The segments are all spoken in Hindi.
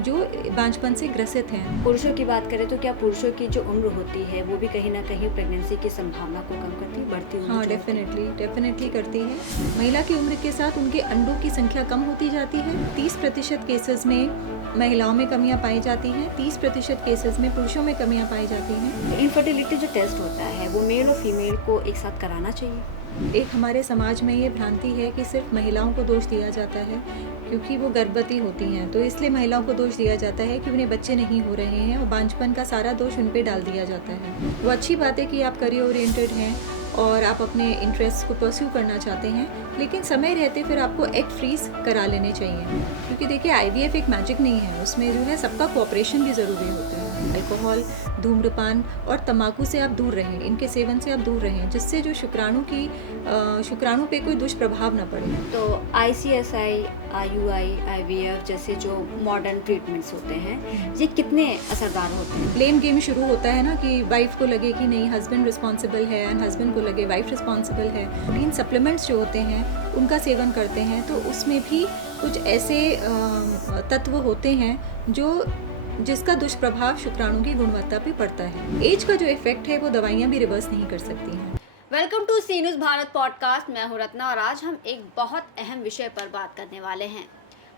जो बांझपन से ग्रसित हैं। पुरुषों की बात करें तो क्या पुरुषों की जो उम्र होती है वो भी कहीं ना कहीं प्रेगनेंसी की संभावना को कम करती है, बढ़ती उम्र हाँ, जो होती है? डेफिनेटली करती है। महिला की उम्र के साथ उनके अंडों की संख्या कम होती जाती है। 30% केसेस में महिलाओं में कमियां पाई जाती हैं, 30% केसेस में पुरुषों में कमियां पाई जाती हैं। इनफर्टिलिटी जो टेस्ट होता है वो मेल और फीमेल को एक साथ कराना चाहिए? एक हमारे समाज में ये भ्रांति है कि सिर्फ महिलाओं को दोष दिया जाता है क्योंकि वो गर्भवती होती हैं, तो इसलिए महिलाओं को दोष दिया जाता है कि उन्हें बच्चे नहीं हो रहे हैं और बांझपन का सारा दोष उन पे डाल दिया जाता है। वो अच्छी बात है कि आप करियर ओरिएंटेड हैं और आप अपने इंटरेस्ट को परस्यू करना चाहते हैं, लेकिन समय रहते फिर आपको एग फ्रीज करा लेने चाहिए, क्योंकि देखिए आईवीएफ एक मैजिक नहीं है, उसमें जो है सबका कोऑपरेशन भी ज़रूरी होता है। अल्कोहल, धूम्रपान और तंबाकू से आप दूर रहें, इनके सेवन से आप दूर रहें, जिससे जो शुक्राणु पे कोई दुष्प्रभाव ना पड़े। तो आईसीएसआई, आईयूआई, आईवीएफ जैसे जो मॉडर्न ट्रीटमेंट्स होते हैं ये कितने असरदार होते हैं? ब्लेम गेम शुरू होता है ना कि वाइफ को लगे कि नहीं हस्बैंड रिस्पॉन्सिबल है एंड हस्बैंड को लगे वाइफ रिस्पॉन्सिबल है। प्रोटीन सप्लीमेंट्स जो होते हैं उनका सेवन करते हैं तो उसमें भी कुछ ऐसे तत्व होते हैं जिसका दुष्प्रभाव शुक्राणु की गुणवत्ता पे पड़ता है। एज का जो इफेक्ट है वो दवाइयाँ भी रिवर्स नहीं कर सकती हैं। Welcome to C News Bharat podcast. मैं हूं रत्ना और आज हम एक बहुत अहम विषय पर बात करने वाले हैं,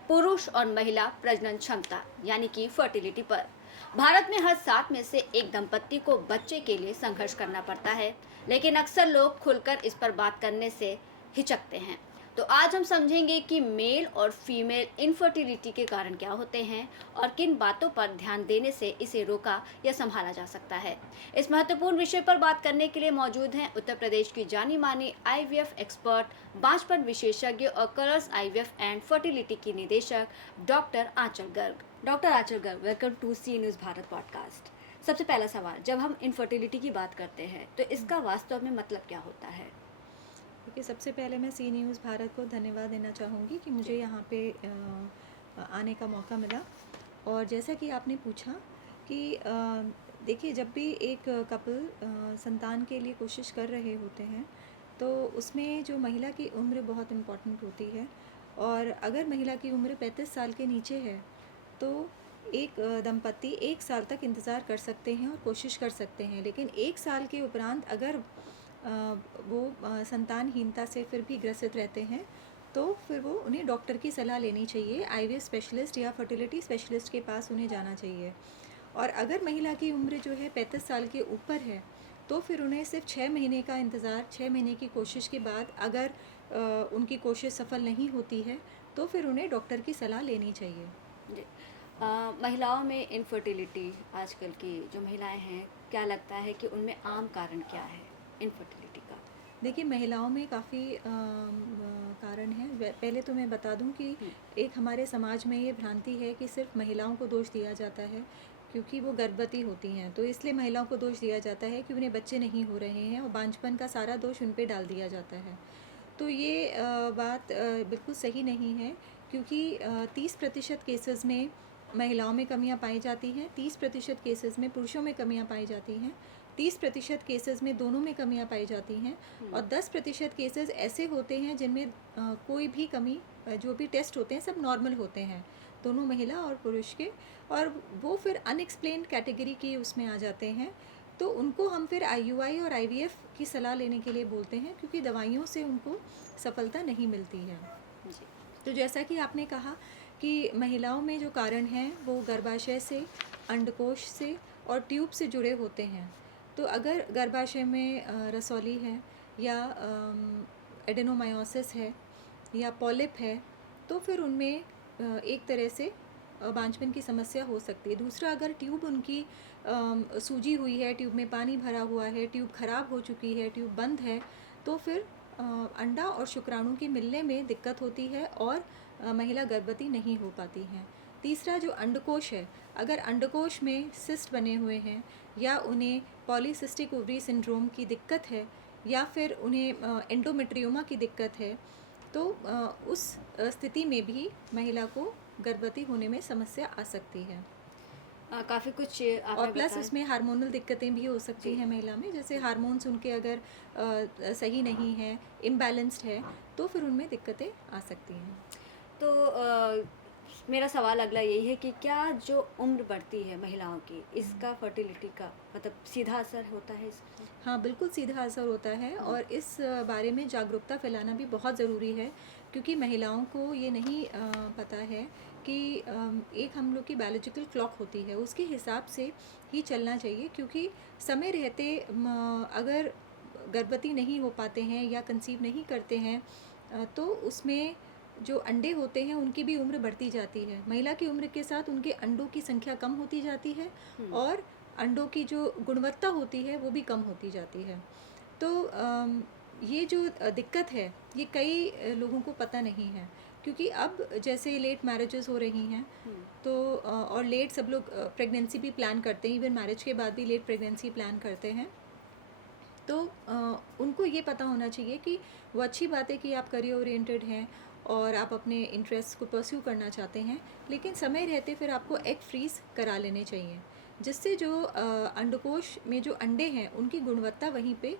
पुरुष और महिला प्रजनन क्षमता यानी कि फर्टिलिटी पर। भारत में हर 7 में से एक दंपत्ति को बच्चे के लिए संघर्ष करना पड़ता है, लेकिन अक्सर लोग खुलकर इस पर बात करने से हिचकते हैं। तो आज हम समझेंगे कि मेल और फीमेल इनफर्टिलिटी के कारण क्या होते हैं और किन बातों पर ध्यान देने से इसे रोका या संभाला जा सकता है। इस महत्वपूर्ण विषय पर बात करने के लिए मौजूद हैं उत्तर प्रदेश की जानी मानी आईवीएफ एक्सपर्ट, बांझपन विशेषज्ञ और कलर्स आईवीएफ एंड फर्टिलिटी की निदेशक doctor Anchal Garg. Doctor Anchal Garg, welcome to C News Bharat podcast. सबसे पहला सवाल, जब हम इनफर्टिलिटी की बात करते हैं तो इसका वास्तव में मतलब क्या होता है? देखिए, सबसे पहले मैं सी न्यूज़ भारत को धन्यवाद देना चाहूँगी कि मुझे यहाँ पे आने का मौका मिला। और जैसा कि आपने पूछा कि देखिए, जब भी एक कपल संतान के लिए कोशिश कर रहे होते हैं तो उसमें जो महिला की उम्र बहुत इम्पॉर्टेंट होती है। और अगर महिला की उम्र 35 साल के नीचे है तो एक दंपत्ति 1 साल तक इंतज़ार कर सकते हैं और कोशिश कर सकते हैं, लेकिन 1 साल के उपरांत अगर वो संतानहीनता से फिर भी ग्रसित रहते हैं तो फिर वो उन्हें डॉक्टर की सलाह लेनी चाहिए, आईवीएफ स्पेशलिस्ट या फर्टिलिटी स्पेशलिस्ट के पास उन्हें जाना चाहिए। और अगर महिला की उम्र जो है 35 साल के ऊपर है तो फिर उन्हें सिर्फ 6 महीने का इंतज़ार, 6 महीने की कोशिश के बाद अगर उनकी कोशिश सफल नहीं होती है तो फिर उन्हें डॉक्टर की सलाह लेनी चाहिए। जी। महिलाओं में इनफर्टिलिटी, आजकल की जो महिलाएं हैं, क्या लगता है कि उनमें आम कारण क्या है इनफर्टिलिटी का? देखिए, महिलाओं में काफ़ी कारण हैं। पहले तो मैं बता दूं कि एक हमारे समाज में ये भ्रांति है कि सिर्फ महिलाओं को दोष दिया जाता है क्योंकि वो गर्भवती होती हैं, तो इसलिए महिलाओं को दोष दिया जाता है कि उन्हें बच्चे नहीं हो रहे हैं और बांझपन का सारा दोष उन पे डाल दिया जाता है। तो ये बात बिल्कुल सही नहीं है, क्योंकि 30% केसेस में महिलाओं में कमियां पाई जाती हैं, 30% केसेस में पुरुषों में कमियां पाई जाती हैं, 30% केसेस में दोनों में कमियां पाई जाती हैं और 10% केसेस ऐसे होते हैं जिनमें कोई भी कमी, जो भी टेस्ट होते हैं सब नॉर्मल होते हैं, दोनों महिला और पुरुष के, और वो फिर अनएक्सप्लेन्ड कैटेगरी की उसमें आ जाते हैं। तो उनको हम फिर आईयूआई और आईवीएफ की सलाह लेने के लिए बोलते हैं, क्योंकि दवाइयों से उनको सफलता नहीं मिलती है। जी। तो जैसा कि आपने कहा कि महिलाओं में जो कारण हैं वो गर्भाशय से, अंडकोश से और ट्यूब से जुड़े होते हैं। तो अगर गर्भाशय में रसौली है या एडेनोमायोसिस है या पॉलिप है तो फिर उनमें एक तरह से बांझपन की समस्या हो सकती है। दूसरा, अगर ट्यूब उनकी सूजी हुई है, ट्यूब में पानी भरा हुआ है, ट्यूब खराब हो चुकी है, ट्यूब बंद है, तो फिर अंडा और शुक्राणु के मिलने में दिक्कत होती है और महिला गर्भवती नहीं हो पाती हैं। तीसरा, जो अंडकोश है, अगर अंडकोश में सिस्ट बने हुए हैं या उन्हें पॉलीसिस्टिक ओवरी सिंड्रोम की दिक्कत है या फिर उन्हें एंडोमेट्रियोमा की दिक्कत है तो उस स्थिति में भी महिला को गर्भवती होने में समस्या आ सकती है। काफ़ी कुछ और आपने प्लस बताया। उसमें हार्मोनल दिक्कतें भी हो सकती हैं महिला में, जैसे हार्मोन्स उनके अगर सही नहीं है, इम्बैलेंस्ड है, तो फिर उनमें दिक्कतें आ सकती हैं। तो मेरा सवाल अगला यही है कि क्या जो उम्र बढ़ती है महिलाओं की, इसका फर्टिलिटी का मतलब सीधा असर होता है इसका? हाँ, बिल्कुल सीधा असर होता है हुँ। और इस बारे में जागरूकता फैलाना भी बहुत ज़रूरी है, क्योंकि महिलाओं को ये नहीं पता है कि एक हम लोग की बायोलॉजिकल क्लॉक होती है, उसके हिसाब से ही चलना चाहिए, क्योंकि समय रहते अगर गर्भवती नहीं हो पाते हैं या कंसीव नहीं करते हैं तो उसमें जो अंडे होते हैं उनकी भी उम्र बढ़ती जाती है। महिला की उम्र के साथ उनके अंडों की संख्या कम होती जाती है हुँ। और अंडों की जो गुणवत्ता होती है वो भी कम होती जाती है। तो ये जो दिक्कत है ये कई लोगों को पता नहीं है, क्योंकि अब जैसे लेट मैरिजेस हो रही हैं हुँ। तो और लेट सब लोग प्रेगनेंसी भी प्लान करते हैं, इवन मैरिज के बाद भी लेट प्रेगनेंसी प्लान करते हैं। तो उनको ये पता होना चाहिए कि वो अच्छी बात है कि आप करियर ओरिएंटेड हैं और आप अपने इंटरेस्ट को परस्यू करना चाहते हैं, लेकिन समय रहते फिर आपको एग फ्रीज़ करा लेने चाहिए, जिससे जो अंडकोश में जो अंडे हैं उनकी गुणवत्ता वहीं पे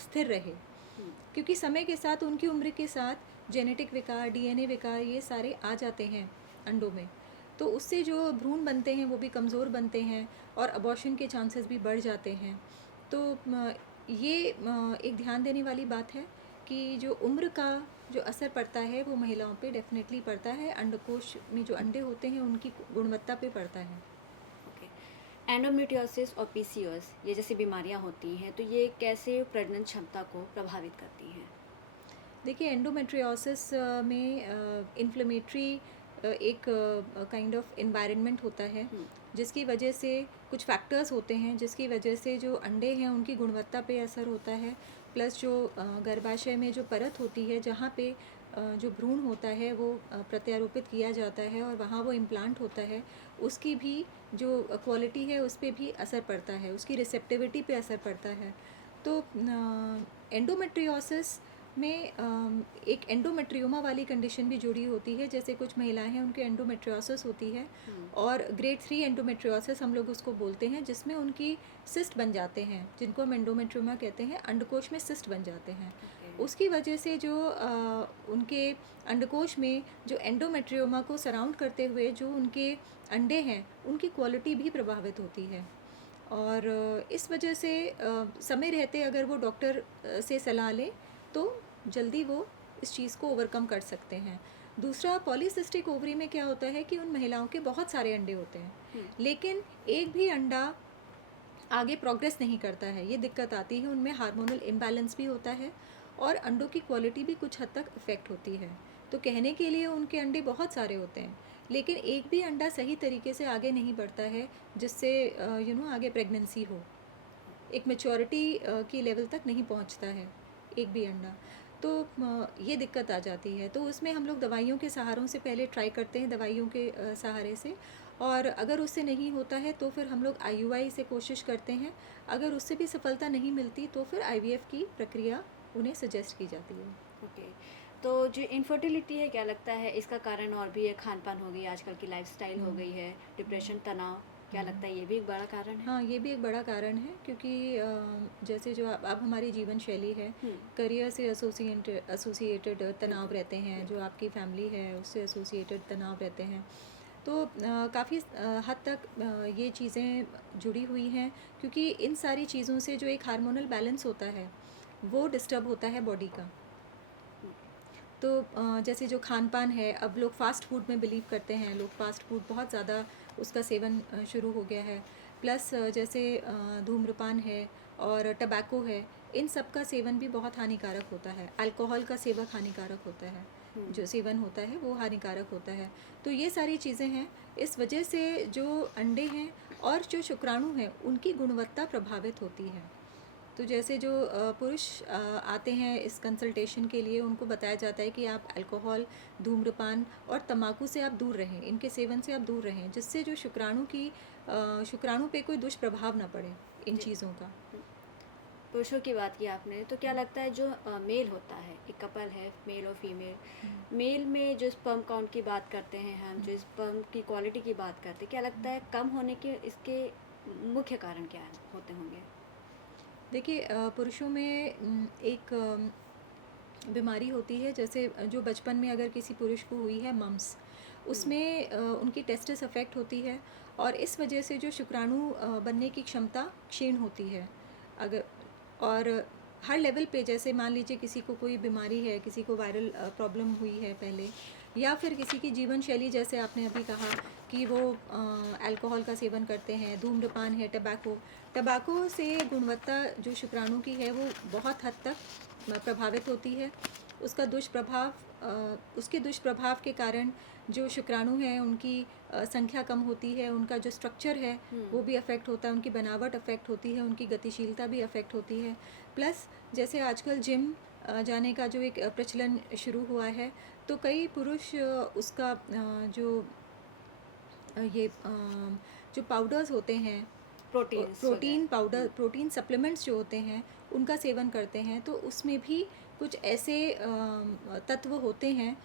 स्थिर रहे, हुँ। क्योंकि समय के साथ उनकी उम्र के साथ जेनेटिक विकार, डीएनए विकार ये सारे आ जाते हैं अंडों में। तो उससे जो भ्रूण बनते हैं वो भी कमज़ोर बनते हैं और अबॉर्शन के चांसेस भी बढ़ जाते हैं। तो ये एक ध्यान देने वाली बात है कि जो उम्र का जो असर पड़ता है वो महिलाओं पे डेफिनेटली पड़ता है, अंडकोश में जो अंडे होते हैं उनकी गुणवत्ता पे पड़ता है। ओके। एंडोमेट्रियोसिस और पीसीओएस ये जैसी बीमारियाँ होती हैं, तो ये कैसे प्रजनन क्षमता को प्रभावित करती हैं? देखिए, एंडोमेट्रियोसिस में इन्फ्लेमेटरी एक काइंड ऑफ एनवायरनमेंट होता है, हुँ। जिसकी वजह से कुछ फैक्टर्स होते हैं जिसकी वजह से जो अंडे हैं उनकी गुणवत्ता पे असर होता है, प्लस जो गर्भाशय में जो परत होती है जहाँ पे जो भ्रूण होता है वो प्रत्यारोपित किया जाता है और वहाँ वो इम्प्लांट होता है, उसकी भी जो क्वालिटी है उस पे भी असर पड़ता है, उसकी रिसेप्टिविटी पे असर पड़ता है। तो एंडोमेट्रियोसिस में एक एंडोमेट्रियोमा वाली कंडीशन भी जुड़ी होती है, जैसे कुछ महिलाएं हैं उनके एंडोमेट्रियोसिस होती है हुँ। और ग्रेड 3 एंडोमेट्रियोसिस हम लोग उसको बोलते हैं, जिसमें उनकी सिस्ट बन जाते हैं, जिनको हम एंडोमेट्रियोमा कहते हैं, अंडकोश में सिस्ट बन जाते हैं। ओके। उसकी वजह से जो उनके अंडकोश में जो एंडोमेट्रियोमा को सराउंड करते हुए जो उनके अंडे हैं उनकी क्वालिटी भी प्रभावित होती है और इस वजह से समय रहते अगर वो डॉक्टर से सलाह लें तो जल्दी वो इस चीज़ को ओवरकम कर सकते हैं। दूसरा, पॉलीसिस्टिक ओवरी में क्या होता है कि उन महिलाओं के बहुत सारे अंडे होते हैं, हुँ। लेकिन एक भी अंडा आगे प्रोग्रेस नहीं करता है, ये दिक्कत आती है। उनमें हार्मोनल इम्बैलेंस भी होता है और अंडों की क्वालिटी भी कुछ हद तक इफ़ेक्ट होती है। तो कहने के लिए उनके अंडे बहुत सारे होते हैं, लेकिन एक भी अंडा सही तरीके से आगे नहीं बढ़ता है, जिससे आगे प्रेगनेंसी हो, एक मैच्योरिटी की लेवल तक नहीं पहुंचता है एक भी अंडा। तो ये दिक्कत आ जाती है, तो उसमें हम लोग दवाइयों के सहारों से पहले ट्राई करते हैं, दवाइयों के सहारे से, और अगर उससे नहीं होता है तो फिर हम लोग आईयूआई से कोशिश करते हैं। अगर उससे भी सफलता नहीं मिलती तो फिर आईवीएफ की प्रक्रिया उन्हें सजेस्ट की जाती है। ओके। तो जो इनफर्टिलिटी है, क्या लगता है इसका कारण और भी है? खान-पान हो गई, आजकल की लाइफ़स्टाइल हो गई है, डिप्रेशन, तनाव, क्या लगता है ये भी एक बड़ा कारण है? हाँ, ये भी एक बड़ा कारण है, क्योंकि जैसे जो अब हमारी जीवन शैली है, हुँ। करियर से एसोसिएटेड तनाव बिल्कुल, रहते हैं, जो बिल्कुल। आपकी फैमिली है उससे एसोसिएटेड तनाव रहते हैं। तो काफ़ी हद तक ये चीज़ें जुड़ी हुई हैं, क्योंकि इन सारी चीज़ों से जो एक हार्मोनल बैलेंस होता है वो डिस्टर्ब होता है बॉडी का। हुँ। तो जैसे जो खान-पान है, अब लोग फ़ास्ट फूड में बिलीव करते हैं, लोग फ़ास्ट फूड बहुत ज़्यादा उसका सेवन शुरू हो गया है। प्लस जैसे धूम्रपान है और टबैको है, इन सब का सेवन भी बहुत हानिकारक होता है। अल्कोहल का सेवन हानिकारक होता है, हुँ। जो सेवन होता है वो हानिकारक होता है। तो ये सारी चीज़ें हैं, इस वजह से जो अंडे हैं और जो शुक्राणु हैं, उनकी गुणवत्ता प्रभावित होती है। तो जैसे जो पुरुष आते हैं इस कंसल्टेशन के लिए, उनको बताया जाता है कि आप अल्कोहल, धूम्रपान और तम्बाकू से आप दूर रहें, इनके सेवन से आप दूर रहें, जिससे जो शुक्राणु पे कोई दुष्प्रभाव ना पड़े इन जी। चीज़ों का। हुँ। पुरुषों की बात की आपने, तो क्या लगता है जो मेल होता है, एक कपल है, मेल और फीमेल, मेल में जो स्पर्म काउंट की बात करते हैं हम, जो स्पर्म की क्वालिटी की बात करते हैं, क्या लगता है कम होने के इसके मुख्य कारण क्या होते होंगे? देखिए, पुरुषों में एक बीमारी होती है, जैसे जो बचपन में अगर किसी पुरुष को हुई है मम्स, उसमें उनकी टेस्टिस अफेक्ट होती है और इस वजह से जो शुक्राणु बनने की क्षमता क्षीण होती है। अगर और हर लेवल पे, जैसे मान लीजिए किसी को कोई बीमारी है, किसी को वायरल प्रॉब्लम हुई है पहले, या फिर किसी की जीवन शैली, जैसे आपने अभी कहा कि वो अल्कोहल का सेवन करते हैं, धूम्रपान है, टबैको से गुणवत्ता जो शुक्राणु की है वो बहुत हद तक प्रभावित होती है। उसका उसके दुष्प्रभाव के कारण जो शुक्राणु हैं उनकी संख्या कम होती है, उनका जो स्ट्रक्चर है वो भी अफेक्ट होता है, उनकी बनावट अफेक्ट होती है, उनकी गतिशीलता भी अफेक्ट होती है। प्लस जैसे आजकल जिम जाने का जो एक प्रचलन शुरू हुआ है, तो कई पुरुष उसका जो पाउडर्स होते हैं, प्रोटीन पाउडर, प्रोटीन सप्लीमेंट्स जो होते हैं उनका सेवन करते हैं, तो उसमें भी कुछ ऐसे तत्व होते हैं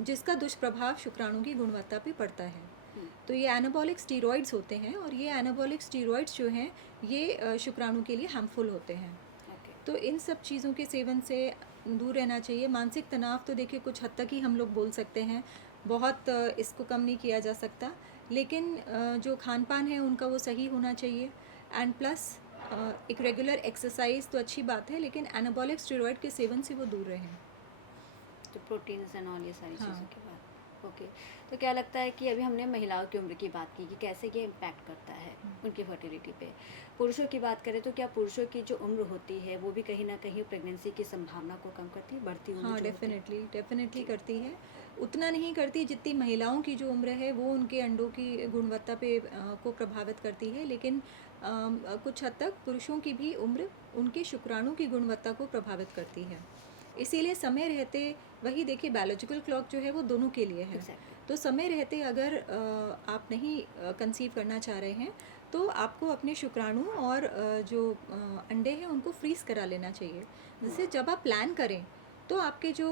जिसका दुष्प्रभाव शुक्राणु की गुणवत्ता पे पड़ता है। तो ये एनाबॉलिक स्टीरॉइड्स होते हैं और ये एनाबॉलिक स्टीरॉइड्स जो हैं ये शुक्राणु के लिए हार्मफुल होते हैं। तो इन सब चीज़ों के सेवन से दूर रहना चाहिए। मानसिक तनाव तो देखिए कुछ हद तक ही हम लोग बोल सकते हैं, बहुत इसको कम नहीं किया जा सकता, लेकिन जो खान पान है उनका वो सही होना चाहिए। एंड प्लस एक रेगुलर एक्सरसाइज तो अच्छी बात है, लेकिन एनाबॉलिक स्टेरॉइड के सेवन से वो दूर रहें। तो प्रोटीन्स एंड ऑल ये सारी हाँ। चीज़ों के बाद ओके। तो क्या लगता है कि अभी हमने महिलाओं की उम्र की बात की कि कैसे ये इम्पैक्ट करता है उनकी फर्टिलिटी पे। पुरुषों की बात करें तो क्या पुरुषों की जो उम्र होती है वो भी कहीं ना कहीं प्रेगनेंसी की संभावना को कम करती है, बढ़ती उम्र हाँ, जो होती है? डेफिनेटली करती है। उतना नहीं करती जितनी महिलाओं की जो उम्र है वो उनके अंडों की गुणवत्ता पे को प्रभावित करती है, लेकिन कुछ हद तक पुरुषों की भी उम्र उनके शुक्राणु की गुणवत्ता को प्रभावित करती है। इसीलिए समय रहते, वही देखिए बायोलॉजिकल क्लॉक जो है वो दोनों के लिए है। Exactly. तो समय रहते अगर आप नहीं कंसीव करना चाह रहे हैं तो आपको अपने शुक्राणु और जो अंडे हैं उनको फ्रीज करा लेना चाहिए, जिससे जब आप प्लान करें तो आपके जो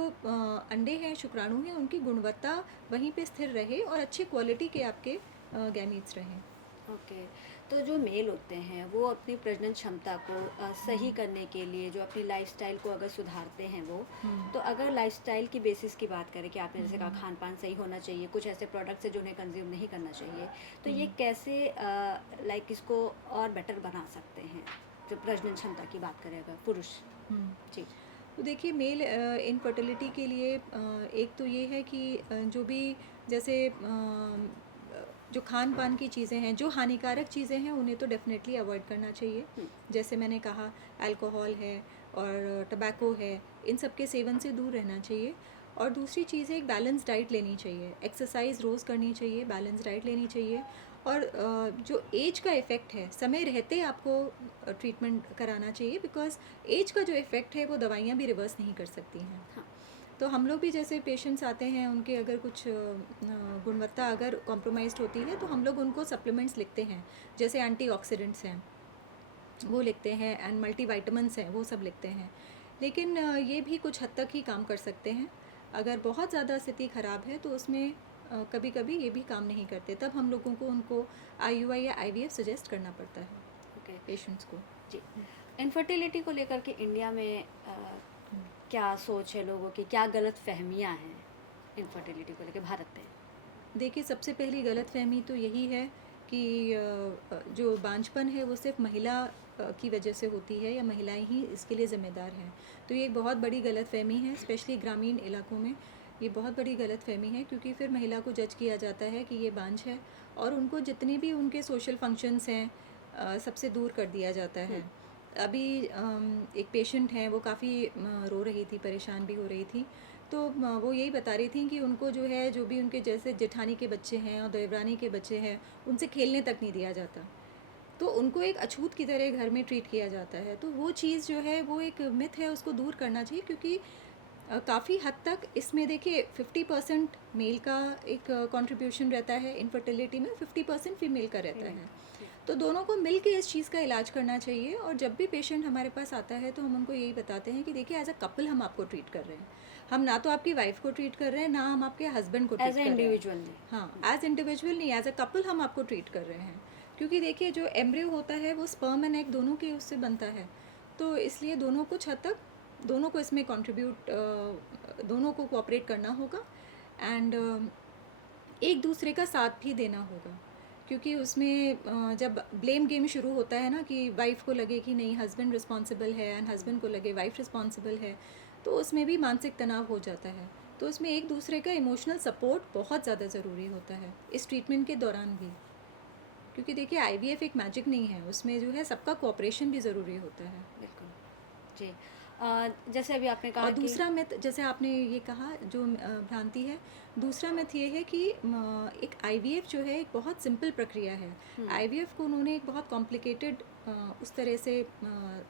अंडे हैं, शुक्राणु हैं, उनकी गुणवत्ता वहीं पे स्थिर रहे और अच्छी क्वालिटी के आपके गैमीट्स रहें। ओके। तो जो मेल होते हैं वो अपनी प्रजनन क्षमता को सही करने के लिए जो अपनी लाइफस्टाइल को अगर सुधारते हैं वो, तो अगर लाइफस्टाइल की बेसिस की बात करें कि आपने जैसे कहा खान पान सही होना चाहिए, कुछ ऐसे प्रोडक्ट्स है जो उन्हें कंज्यूम नहीं करना चाहिए, तो ये कैसे लाइक इसको और बेटर बना सकते हैं जो प्रजनन क्षमता की बात करें अगर पुरुष? जी। तो देखिए मेल इनफर्टिलिटी के लिए एक तो ये है कि जो भी जैसे जो खान पान की चीज़ें हैं, जो हानिकारक चीज़ें हैं उन्हें तो डेफिनेटली अवॉइड करना चाहिए। जैसे मैंने कहा अल्कोहल है और टबैको है, इन सब के सेवन से दूर रहना चाहिए। और दूसरी चीज़ है एक बैलेंस डाइट लेनी चाहिए, एक्सरसाइज रोज़ करनी चाहिए, बैलेंस डाइट लेनी चाहिए। और जो एज का इफ़ेक्ट है, समय रहते आपको ट्रीटमेंट कराना चाहिए, बिकॉज एज का जो इफ़ेक्ट है वो दवाइयाँ भी रिवर्स नहीं कर सकती हैं। हाँ। तो हम लोग भी जैसे पेशेंट्स आते हैं, उनके अगर कुछ गुणवत्ता अगर कॉम्प्रोमाइज़्ड होती है तो हम लोग उनको सप्लीमेंट्स लिखते हैं, जैसे एंटीऑक्सीडेंट्स हैं वो लिखते हैं, एंड मल्टीविटामिन्स हैं वो सब लिखते हैं। लेकिन ये भी कुछ हद तक ही काम कर सकते हैं। अगर बहुत ज़्यादा स्थिति ख़राब है तो उसमें कभी कभी ये भी काम नहीं करते, तब हम लोगों को उनको IUI या IVF सजेस्ट करना पड़ता है ओके पेशेंट्स को। जी। इनफर्टिलिटी को लेकर के इंडिया में क्या सोच है लोगों की, क्या गलत फहमियाँ हैं इनफर्टिलिटी को लेकर भारत में? देखिए सबसे पहली गलतफहमी तो यही है कि जो बांझपन है वो सिर्फ महिला की वजह से होती है या महिलाएं ही इसके लिए ज़िम्मेदार हैं। तो ये एक बहुत बड़ी गलतफहमी है, स्पेशली ग्रामीण इलाकों में ये बहुत बड़ी गलतफहमी है, क्योंकि फिर महिला को जज किया जाता है कि ये बांझ है और उनको जितने भी उनके सोशल फंक्शंस हैं सबसे दूर कर दिया जाता है। अभी एक पेशेंट हैं, वो काफ़ी रो रही थी, परेशान भी हो रही थी, तो वो यही बता रही थी कि उनको जो है, जो भी उनके जैसे जेठानी के बच्चे हैं और देवरानी के बच्चे हैं, उनसे खेलने तक नहीं दिया जाता, तो उनको एक अछूत की तरह घर में ट्रीट किया जाता है। तो वो चीज़ जो है वो एक मिथ है, उसको दूर करना चाहिए, क्योंकि काफ़ी हद तक इसमें देखिए 50% मेल का एक कंट्रीब्यूशन रहता है इनफर्टिलिटी में, 50% फीमेल का रहता है। तो दोनों को मिल के इस चीज़ का इलाज करना चाहिए। और जब भी पेशेंट हमारे पास आता है तो हम उनको यही बताते हैं कि देखिए एज अ कपल हम आपको ट्रीट कर रहे हैं, हम ना तो आपकी वाइफ को ट्रीट कर रहे हैं, ना हम आपके हस्बैंड को ट्रीट एज कर ए रहे हैं। इंडिविजुअल? हाँ, एज इंडिविजुअल नहीं, एज अ कपल हम आपको ट्रीट कर रहे हैं। क्योंकि देखिए जो एम्ब्रियो होता है वो स्पर्म एंड एग दोनों के उससे बनता है, तो इसलिए दोनों कुछ हद तक दोनों को इसमें कंट्रीब्यूट, दोनों को कोऑपरेट करना होगा। एंड एक दूसरे का साथ भी देना होगा, क्योंकि उसमें जब ब्लेम गेम शुरू होता है ना कि वाइफ को लगे कि नहीं हस्बैंड रिस्पॉन्सिबल है एंड हस्बैंड को लगे वाइफ रिस्पॉन्सिबल है, तो उसमें भी मानसिक तनाव हो जाता है। तो उसमें एक दूसरे का इमोशनल सपोर्ट बहुत ज़्यादा ज़रूरी होता है इस ट्रीटमेंट के दौरान भी, क्योंकि देखिए आईवीएफ एक मैजिक नहीं है, उसमें जो है सबका कोऑपरेशन भी ज़रूरी होता है। बिल्कुल। जी। जैसे अभी आपने कहा और कि दूसरा मिथ, जैसे आपने ये कहा जो भ्रांति है, दूसरा मिथ ये है कि एक आईवीएफ जो है एक बहुत सिंपल प्रक्रिया है। आईवीएफ को उन्होंने एक बहुत कॉम्प्लिकेटेड उस तरह से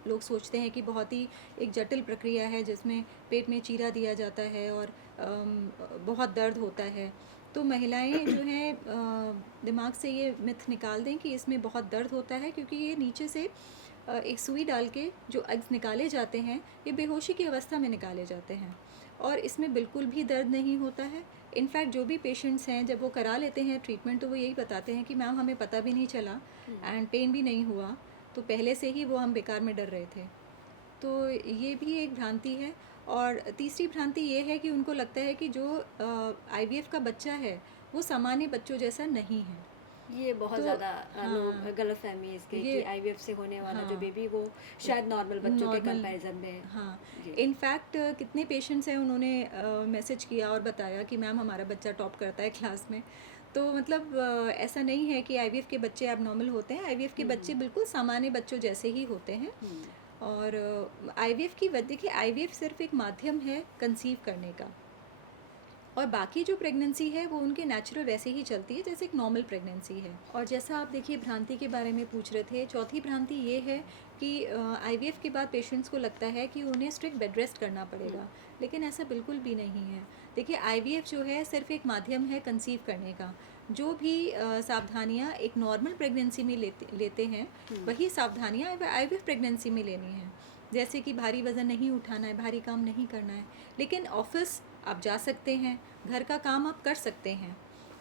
लोग सोचते हैं कि बहुत ही एक जटिल प्रक्रिया है जिसमें पेट में चीरा दिया जाता है और बहुत दर्द होता है। तो महिलाएं जो हैं दिमाग से ये मिथ निकाल दें कि इसमें बहुत दर्द होता है, क्योंकि ये नीचे से एक सुई डाल के जो एग्स निकाले जाते हैं ये बेहोशी की अवस्था में निकाले जाते हैं और इसमें बिल्कुल भी दर्द नहीं होता है। इनफैक्ट जो भी पेशेंट्स हैं जब वो करा लेते हैं ट्रीटमेंट तो वो यही बताते हैं कि मैम हमें पता भी नहीं चला एंड पेन भी नहीं हुआ, तो पहले से ही वो हम बेकार में डर रहे थे। तो ये भी एक भ्रांति है। और तीसरी भ्रांति ये है कि उनको लगता है कि जो आईवीएफ का बच्चा है वो सामान्य बच्चों जैसा नहीं है। ये बहुत तो ज़्यादा लोग हाँ, गलतफहमी इसके कि ये आईवीएफ से होने वाला जो हाँ बेबी वो शायद नॉर्मल बच्चों के नॉर्मल, कंपैरिजन में। हाँ। जी। इनफैक्ट कितने पेशेंट्स हैं उन्होंने मैसेज किया और बताया कि मैम हमारा बच्चा टॉप करता है क्लास में। तो मतलब ऐसा नहीं है कि आईवीएफ के बच्चे एबनॉर्मल होते हैं, आईवीएफ के बच्चे बिल्कुल सामान्य बच्चों जैसे ही होते हैं। और आईवीएफ की देखिए आईवीएफ सिर्फ एक माध्यम है कंसीव करने का, और बाकी जो प्रेगनेंसी है वो उनके नेचुरल वैसे ही चलती है जैसे एक नॉर्मल प्रेगनेंसी है। और जैसा आप देखिए भ्रांति के बारे में पूछ रहे थे, चौथी भ्रांति ये है कि आईवीएफ के बाद पेशेंट्स को लगता है कि उन्हें स्ट्रिक्ट बेड रेस्ट करना पड़ेगा, लेकिन ऐसा बिल्कुल भी नहीं है। देखिए आईवीएफ जो है सिर्फ एक माध्यम है कंसीव करने का। जो भी सावधानियाँ एक नॉर्मल प्रेगनेंसी में लेते हैं वही सावधानियाँ आईवीएफ प्रेगनेंसी में लेनी है। जैसे कि भारी वज़न नहीं उठाना है, भारी काम नहीं करना है, लेकिन ऑफिस आप जा सकते हैं, घर का काम आप कर सकते हैं।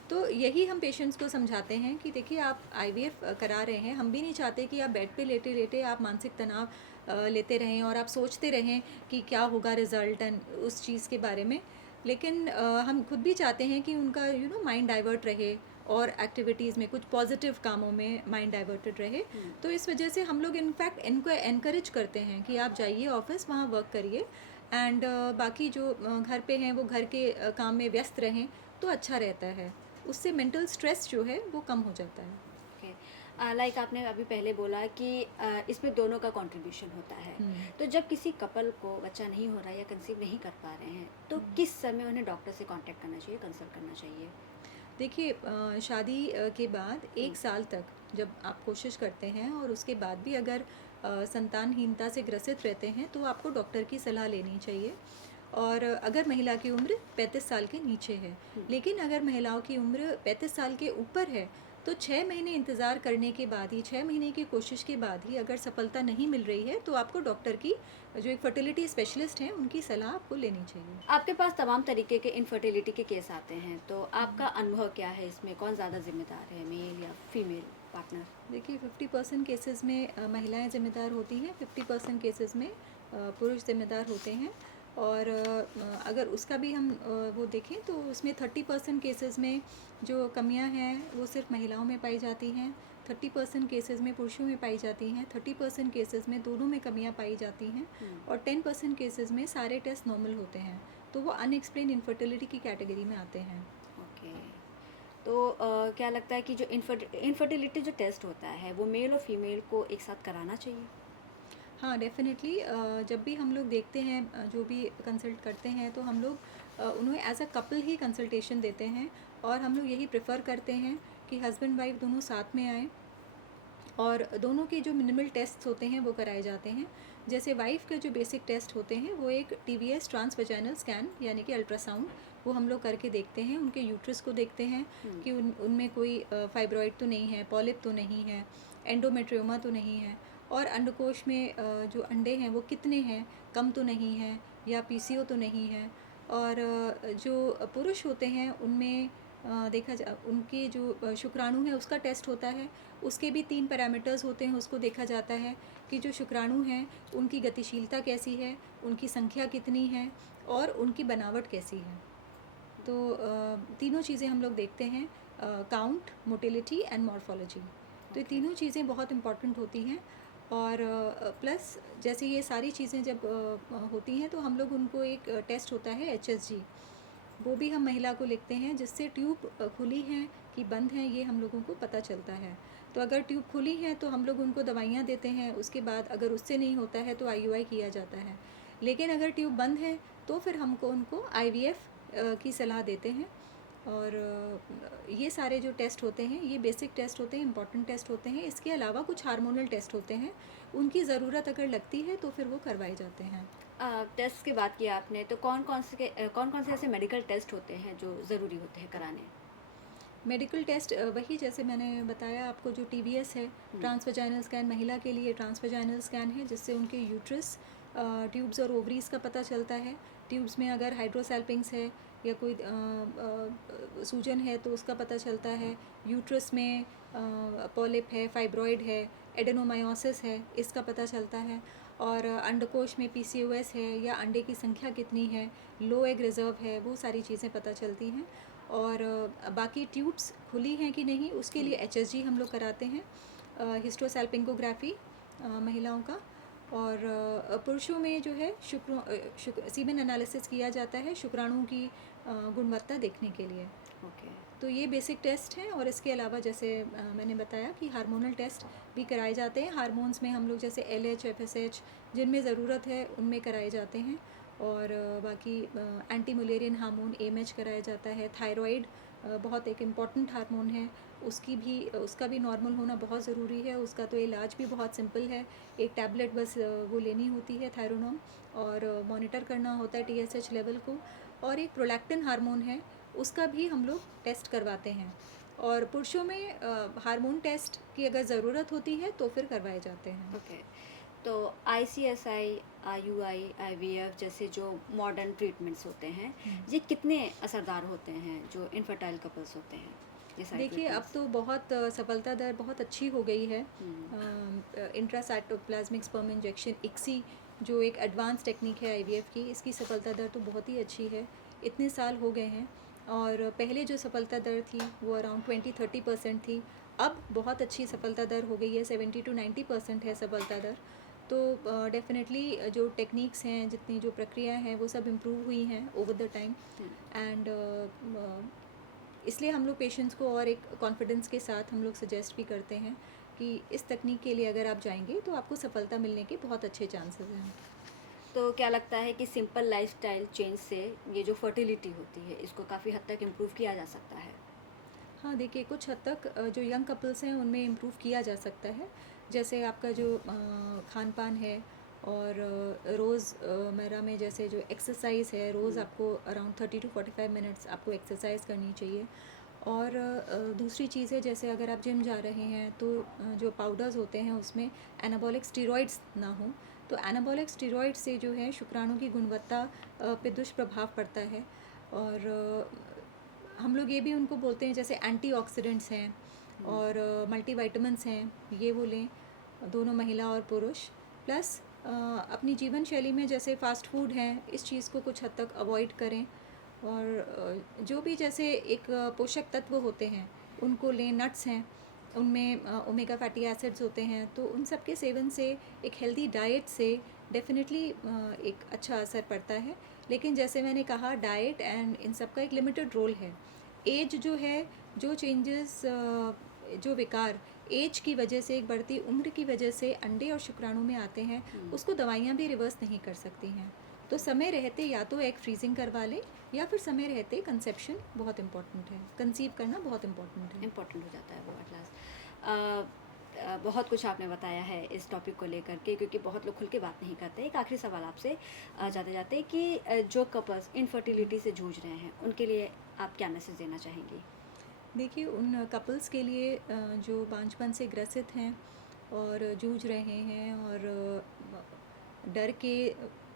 तो यही हम पेशेंट्स को समझाते हैं कि देखिए आप आईवीएफ करा रहे हैं, हम भी नहीं चाहते कि आप बेड पे लेटे लेटे आप मानसिक तनाव लेते रहें और आप सोचते रहें कि क्या होगा रिज़ल्ट एंड उस चीज़ के बारे में। लेकिन हम खुद भी चाहते हैं कि उनका माइंड डाइवर्ट रहे और एक्टिविटीज़ में कुछ पॉजिटिव कामों में माइंड डाइवर्टेड रहे। तो इस वजह से हम लोग इनफैक्ट इनको एनकरेज करते हैं कि आप जाइए ऑफिस, वहाँ वर्क करिए एंड बाकी जो घर पे हैं वो घर के काम में व्यस्त रहें तो अच्छा रहता है। उससे मेंटल स्ट्रेस जो है वो कम हो जाता है। ओके। लाइक आपने अभी पहले बोला कि इसमें दोनों का कंट्रीब्यूशन होता है। तो जब किसी कपल को बच्चा नहीं हो रहा है या कंसीव नहीं कर पा रहे हैं तो किस समय उन्हें डॉक्टर से कांटेक्ट करना चाहिए, कंसल्ट करना चाहिए? देखिए शादी के बाद 1 साल तक जब आप कोशिश करते हैं और उसके बाद भी अगर संतानहीनता से ग्रसित रहते हैं तो आपको डॉक्टर की सलाह लेनी चाहिए। और अगर महिला की उम्र 35 साल के नीचे है, लेकिन अगर महिलाओं की उम्र 35 साल के ऊपर है तो 6 महीने इंतज़ार करने के बाद ही, 6 महीने की कोशिश के बाद ही अगर सफलता नहीं मिल रही है तो आपको डॉक्टर की, जो एक फर्टिलिटी स्पेशलिस्ट हैं, उनकी सलाह आपको लेनी चाहिए। आपके पास तमाम तरीके के इनफर्टिलिटी के केस आते हैं, तो आपका अनुभव क्या है इसमें? कौन ज़्यादा जिम्मेदार है, मेल या फीमेल पार्टनर? देखिए 50% केसेस में महिलाएं जिम्मेदार होती हैं, 50% केसेस में पुरुष जिम्मेदार होते हैं। और अगर उसका भी हम वो देखें तो उसमें 30% केसेस में जो कमियां हैं वो सिर्फ महिलाओं में पाई जाती हैं, 30% केसेस में पुरुषों में पाई जाती हैं, 30% केसेस में दोनों में कमियां पाई जाती हैं और 10% केसेस में सारे टेस्ट नॉर्मल होते हैं, तो वो अनएक्सप्लेन इनफर्टिलिटी की कैटेगरी में आते हैं। ओके। तो क्या लगता है कि जो इनफर्टिलिटी जो टेस्ट होता है वो मेल और फीमेल को एक साथ कराना चाहिए? हाँ डेफिनेटली, जब भी हम लोग देखते हैं जो भी कंसल्ट करते हैं तो हम लोग उन्हें एज अ कपल ही कंसल्टेशन देते हैं और हम लोग यही प्रेफर करते हैं कि हस्बैंड वाइफ दोनों साथ में आएँ और दोनों के जो मिनिमल टेस्ट होते हैं वो कराए जाते हैं। जैसे वाइफ के जो बेसिक टेस्ट होते हैं वो एक टीवीएस ट्रांसवेजाइनल स्कैन यानी कि अल्ट्रासाउंड, वो हम लोग करके देखते हैं, उनके यूट्रस को देखते हैं कि उनमें कोई फाइब्रॉइड तो नहीं है, पॉलिप तो नहीं है, एंडोमेट्रियोमा तो नहीं है, और अंडकोश में जो अंडे हैं वो कितने हैं, कम तो नहीं है, या पीसीओ तो नहीं है। और जो पुरुष होते हैं उनमें देखा जा उनके जो शुक्राणु है उसका टेस्ट होता है, उसके भी 3 पैरामीटर्स होते हैं, उसको देखा जाता है कि जो शुक्राणु हैं उनकी गतिशीलता कैसी है, उनकी संख्या कितनी है और उनकी बनावट कैसी है। तो तीनों चीज़ें हम लोग देखते हैं, काउंट, मोटिलिटी एंड मॉर्फोलॉजी। तो ये तीनों चीज़ें बहुत इम्पॉर्टेंट होती हैं। और प्लस जैसे ये सारी चीज़ें जब होती हैं तो हम लोग उनको एक टेस्ट होता है HSG, वो भी हम महिला को लिखते हैं, जिससे ट्यूब खुली हैं कि बंद हैं ये हम लोगों को पता चलता है। तो अगर ट्यूब खुली है तो हम लोग उनको दवाइयाँ देते हैं, उसके बाद अगर उससे नहीं होता है तो IUI किया जाता है। लेकिन अगर ट्यूब बंद है तो फिर हमको उनको IVF की सलाह देते हैं। और ये सारे जो टेस्ट होते हैं ये बेसिक टेस्ट होते हैं, इंपॉर्टेंट टेस्ट होते हैं। इसके अलावा कुछ हार्मोनल टेस्ट होते हैं, उनकी ज़रूरत अगर लगती है तो फिर वो करवाए जाते हैं। टेस्ट की बात की आपने, तो कौन कौन से ऐसे मेडिकल टेस्ट होते हैं जो ज़रूरी होते हैं कराने? मेडिकल टेस्ट वही जैसे मैंने बताया आपको, जो TVS है, ट्रांसवेजाइनल स्कैन, महिला के लिए ट्रांसवेजाइनल स्कैन है, जिससे उनके यूट्रस, ट्यूब्स और ओवरीज़ का पता चलता है। ट्यूब्स में अगर हाइड्रोसेल्पिंग्स है या कोई सूजन है तो उसका पता चलता है। यूट्रस में पॉलिप है, फाइब्रॉइड है, एडेनोमायोसिस है, इसका पता चलता है। और अंडकोश में PCOS है या अंडे की संख्या कितनी है, लो एग रिज़र्व है, वो सारी चीज़ें पता चलती हैं। और बाकी ट्यूब्स खुली हैं कि नहीं उसके लिए HSG हम लोग कराते हैं, हिस्टोसैल्पिंगोग्राफी महिलाओं का। और पुरुषों में जो है सीमेन एनालिसिस किया जाता है शुक्राणुओं की गुणवत्ता देखने के लिए। ओके। तो ये बेसिक टेस्ट हैं। और इसके अलावा जैसे मैंने बताया कि हार्मोनल टेस्ट भी कराए जाते हैं। हार्मोन्स में हम लोग जैसे LH, FSH जिनमें ज़रूरत है उनमें कराए जाते हैं। और बाकी एंटी मलेरियन हार्मोन AMH कराया जाता है। थायराइड बहुत एक इम्पॉर्टेंट हार्मोन है, उसका भी नॉर्मल होना बहुत ज़रूरी है। उसका तो इलाज भी बहुत सिंपल है, एक टैबलेट बस वो लेनी होती है, थायरोनॉम, और मॉनिटर करना होता है TSH लेवल को। और एक प्रोलैक्टिन हार्मोन है, उसका भी हम लोग टेस्ट करवाते हैं। और पुरुषों में हार्मोन टेस्ट की अगर ज़रूरत होती है तो फिर करवाए जाते हैं। ओके। तो ICSI, IUI, IVF जैसे जो मॉडर्न ट्रीटमेंट्स होते हैं, ये कितने असरदार होते हैं जो इनफर्टाइल कपल्स होते हैं, ये सारे देखिए अब ट्रीटमेंट्स? तो बहुत सफलता दर बहुत अच्छी हो गई है। इंट्रासाइटोप्लाज्मिक स्पर्म इंजेक्शन ICSI जो एक एडवांस टेक्निक है IVF की, इसकी सफलता दर तो बहुत ही अच्छी है। इतने साल हो गए हैं। और पहले जो सफलता दर थी वो अराउंड 20-30% थी। अब बहुत अच्छी सफलता दर हो गई है, 70-90% है सफलता दर। तो डेफिनेटली जो टेक्निक्स हैं, जितनी जो प्रक्रियाएं हैं, वो सब इम्प्रूव हुई हैं ओवर द टाइम। एंड इसलिए हम लोग पेशेंट्स को और एक कॉन्फिडेंस के साथ हम लोग सजेस्ट भी करते हैं कि इस तकनीक के लिए अगर आप जाएंगे तो आपको सफलता मिलने के बहुत अच्छे चांसेस हैं। तो क्या लगता है कि सिंपल लाइफस्टाइल चेंज से ये जो फर्टिलिटी होती है इसको काफ़ी हद तक इम्प्रूव किया जा सकता है? हाँ देखिए, कुछ हद तक जो यंग कपल्स हैं उनमें इम्प्रूव किया जा सकता है। जैसे आपका जो खान पान है, और रोज़मर्रा में जैसे जो एक्सरसाइज है, रोज़ आपको अराउंड 30-45 मिनट्स आपको एक्सरसाइज करनी चाहिए। और दूसरी चीज़ है, जैसे अगर आप जिम जा रहे हैं तो जो पाउडर्स होते हैं उसमें एनाबॉलिक स्टीरॉइड्स ना हो। तो एनाबॉलिक स्टीरॉइड से जो है शुक्राणु की गुणवत्ता पे दुष्प्रभाव पड़ता है। और हम लोग ये भी उनको बोलते हैं, जैसे एंटीऑक्सीडेंट्स हैं और मल्टीविटामिन्स हैं, ये वो लें, दोनों महिला और पुरुष। प्लस अपनी जीवन शैली में जैसे फ़ास्ट फूड हैं, इस चीज़ को कुछ हद तक अवॉइड करें। और जो भी जैसे एक पोषक तत्व होते हैं उनको लें। नट्स हैं, उनमें ओमेगा फैटी एसिड्स होते हैं, तो उन सब के सेवन से, एक हेल्दी डाइट से डेफिनेटली एक अच्छा असर पड़ता है। लेकिन जैसे मैंने कहा, डाइट एंड इन सब का एक लिमिटेड रोल है। एज जो है, जो चेंजेस, जो विकार एज की वजह से, एक बढ़ती उम्र की वजह से अंडे और शुक्राणु में आते हैं, उसको दवाइयाँ भी रिवर्स नहीं कर सकती हैं। तो समय रहते या तो एग फ्रीजिंग करवा लें, या फिर समय रहते कंसेप्शन बहुत इम्पॉर्टेंट है, कंसीव करना बहुत इम्पॉर्टेंट है। इम्पोर्टेंट हो जाता है वो एट लास्ट। बहुत कुछ आपने बताया है इस टॉपिक को लेकर के, क्योंकि बहुत लोग खुल के बात नहीं करते। एक आखिरी सवाल आपसे जाते जाते कि जो कपल्स इनफर्टिलिटी से जूझ रहे हैं उनके लिए आप क्या मैसेज देना चाहेंगी? देखिए, उन कपल्स के लिए जो बांझपन से ग्रसित हैं और जूझ रहे हैं, और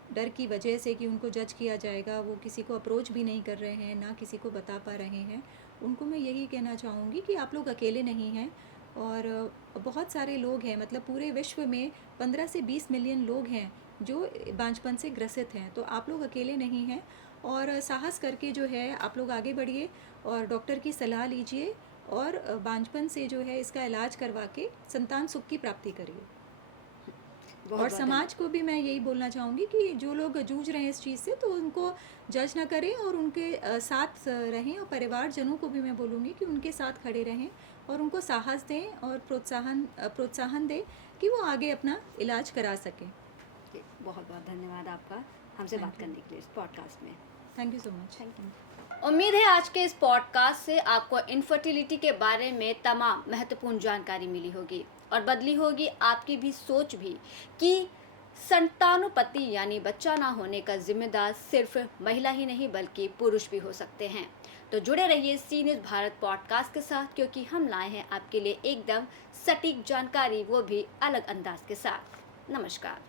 डर की वजह से कि उनको जज किया जाएगा, वो किसी को अप्रोच भी नहीं कर रहे हैं, ना किसी को बता पा रहे हैं, उनको मैं यही कहना चाहूँगी कि आप लोग अकेले नहीं हैं। और बहुत सारे लोग हैं, मतलब पूरे विश्व में 15 से 20 मिलियन लोग हैं जो बांझपन से ग्रसित हैं। तो आप लोग अकेले नहीं हैं। और साहस करके जो है आप लोग आगे बढ़िए और डॉक्टर की सलाह लीजिए और बांझपन से जो है इसका इलाज करवा के संतान सुख की प्राप्ति करिए। बहुत और बहुत समाज को भी मैं यही बोलना चाहूँगी कि जो लोग जूझ रहे हैं इस चीज़ से तो उनको जज ना करें और उनके साथ रहें, और परिवारजनों को भी मैं बोलूँगी कि उनके साथ खड़े रहें और उनको साहस दें और प्रोत्साहन दें कि वो आगे अपना इलाज करा सकें। बहुत बहुत धन्यवाद आपका हमसे Thank बात you. करने के लिए इस पॉडकास्ट में। Thank you so much. Thank you. उम्मीद है आज के इस पॉडकास्ट से आपको इनफर्टिलिटी के बारे में तमाम महत्वपूर्ण जानकारी मिली होगी और बदली होगी आपकी भी सोच भी कि संतानोपति यानी बच्चा ना होने का जिम्मेदार सिर्फ महिला ही नहीं बल्कि पुरुष भी हो सकते हैं। तो जुड़े रहिए सी न्यूज़ भारत पॉडकास्ट के साथ, क्योंकि हम लाए हैं आपके लिए एकदम सटीक जानकारी, वो भी अलग अंदाज के साथ। नमस्कार।